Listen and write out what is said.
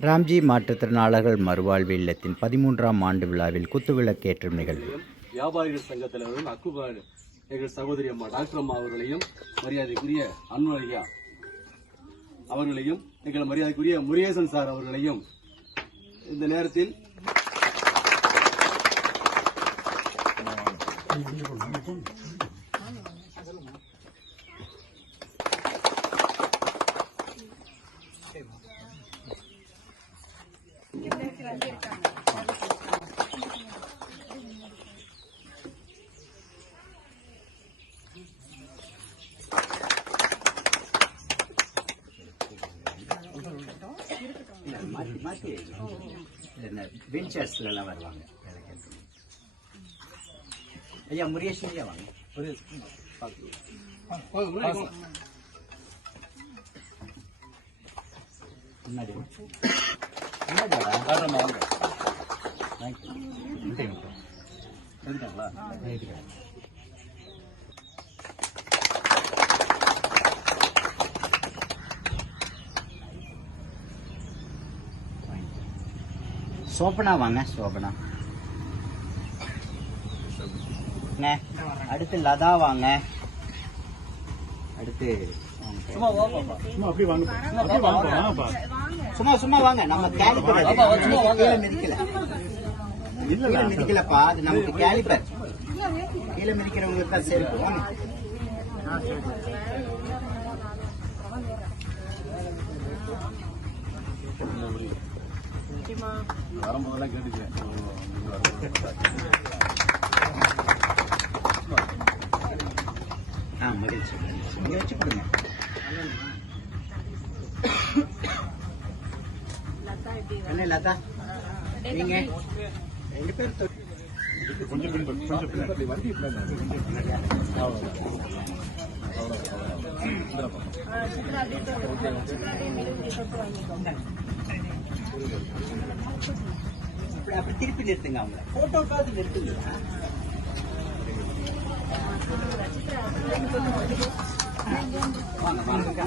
ராம்ஜி மாற்றுத்திறனாளர்கள் மறுவாழ்வு இல்லத்தின் பதிமூன்றாம் ஆண்டு விழாவில் குத்துவிளக்கேற்றும் நிகழ்வு. வியாபாரிகள் சங்க தலைவரும் அக்குபார் எங்கள் சகோதரி அம்மா டாக்டர் அம்மா அவர்களையும் மரியாதைக்குரிய அன்வலையா அவர்களையும் எங்கள் மரியாதைக்குரிய முருகேசன் சார் அவர்களையும் இந்த நேரத்தில் மாற்றி மாற்றி வீல் சேர்ஸ்லாம் வருவாங்க. ஐயா முருகேஷ் ஐயா வாங்க. முன்னாடி முன்னாடி வாங்க வந்துட்டாங்களா? சோபனா வாங்க சோபனா. அண்ணே, அடுத்து லதா வாங்க. அடுத்து. சும்மா அப்படியே வாங்க அப்படியே வாங்க வாங்கப்பா சும்மா சும்மா வாங்க. நம்ம. கீழே மிதிக்கல. இல்ல மிதிக்கலப்பா. அது நமக்கு கேலிப்பர் கீழே மிதிக்கிறவங்களுக்கு தான் செருப்பு வாங்க வரும்போதெல்லாம் கேட்டுச்சேன் ஆ மகிழ்ச்சி மகிழ்ச்சி. வச்சு கொடுங்க. அண்ணே லதா? நீங்க? ரெண்டு பேர் தொ- கொஞ்சம் பின்னாடி அப்படி அப்படி திருப்பி நிறுத்துங்க அவங்க போட்டோக்காவது நிறுத்துங்க. வாங்க வாங்க.